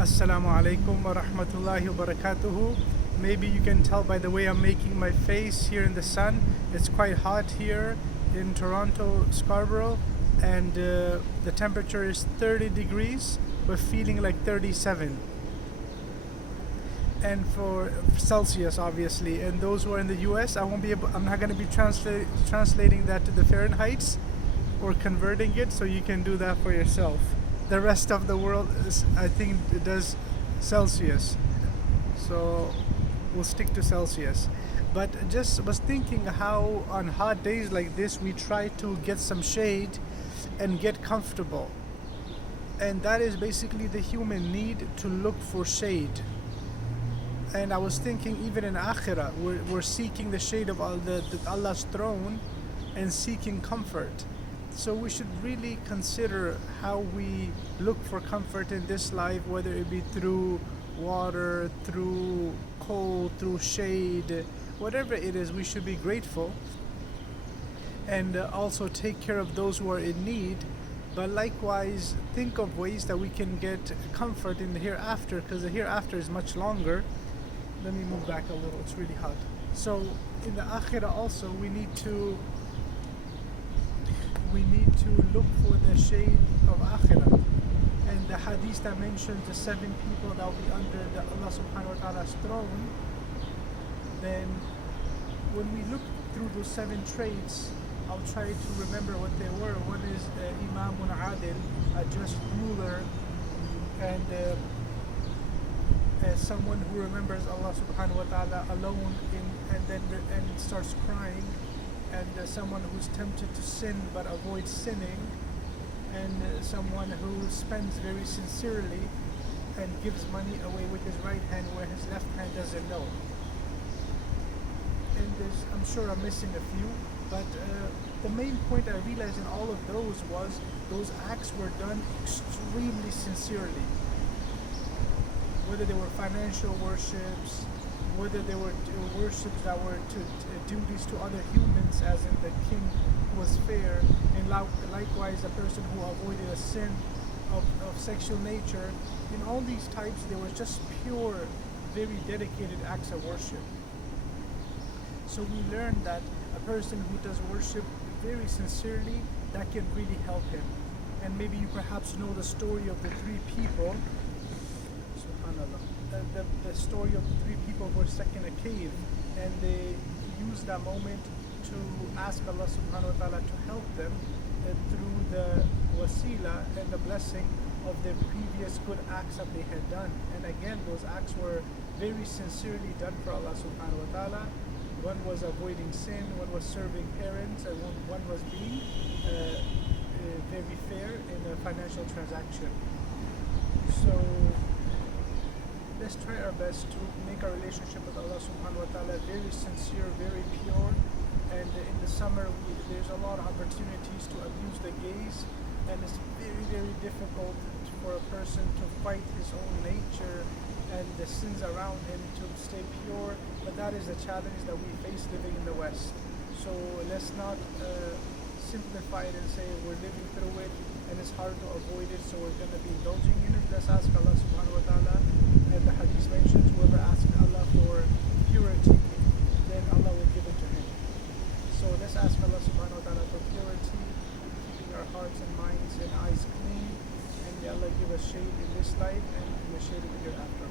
Assalamu alaikum wa rahmatullahi wa barakatuhu. Maybe you can tell by the way I'm making my face here in the sun. It's quite hot here in Toronto, Scarborough, and the temperature is 30 degrees, but feeling like 37. And for Celsius, obviously. And those who are in the US, I'm not going to be translating that to the Fahrenheit or converting it, so you can do that for yourself. The rest of the world I think it does Celsius, so we'll stick to Celsius. But just was thinking how on hot days like this we try to get some shade and get comfortable, and that is basically the human need to look for shade. And I was thinking even in Akhirah we're seeking the shade of Allah's throne and seeking comfort. So we should really consider how we look for comfort in this life, whether it be through water, through cold, through shade, whatever it is. We should be grateful and also take care of those who are in need, but likewise think of ways that we can get comfort in the hereafter, because the hereafter is much longer. Let me move back a little, it's really hot. So in the Akhirah also we need to look for the shade of Akhirah. And the hadith that mentions the 7 people that will be under the Allah subhanahu wa ta'ala's throne, then when we look through those 7 traits, I'll try to remember what they were. One is Imamun Adil, a just ruler, and someone who remembers Allah subhanahu wa ta'ala alone and starts crying, and someone who's tempted to sin but avoids sinning, and someone who spends very sincerely and gives money away with his right hand where his left hand doesn't know. And I'm sure I'm missing a few, but the main point I realized in all of those was those acts were done extremely sincerely. Whether they were financial worships, whether they were worships that were to duties to other humans, as in the king who was fair, and likewise a person who avoided a sin of sexual nature. In all these types, they were just pure, very dedicated acts of worship. So we learned that a person who does worship very sincerely, that can really help him. And maybe you perhaps know the story of the 3 people. The story of the 3 people who were stuck in a cave, and they used that moment to ask Allah subhanahu wa ta'ala to help them through the wasila and the blessing of their previous good acts that they had done. And again, those acts were very sincerely done for Allah subhanahu wa ta'ala. One was avoiding sin, one was serving parents, and one was being very fair in a financial transaction. So let's try our best to make our relationship with Allah subhanahu wa ta'ala very sincere, very pure. And in the summer there's a lot of opportunities to abuse the gaze, and it's very, very difficult for a person to fight his own nature and the sins around him to stay pure. But that is a challenge that we face living in the West. So let's not simplify it and say we're living through it and it's hard to avoid it, so we're going to be indulging in it. Let's ask Allah subhanahu wa ta'ala, and the hadith mentions whoever asks Allah for purity, then Allah will give it to him. So let's ask Allah subhanahu wa ta'ala for purity, keeping our hearts and minds and eyes clean, and may Allah give us shade in this life and give us shade in the hereafter.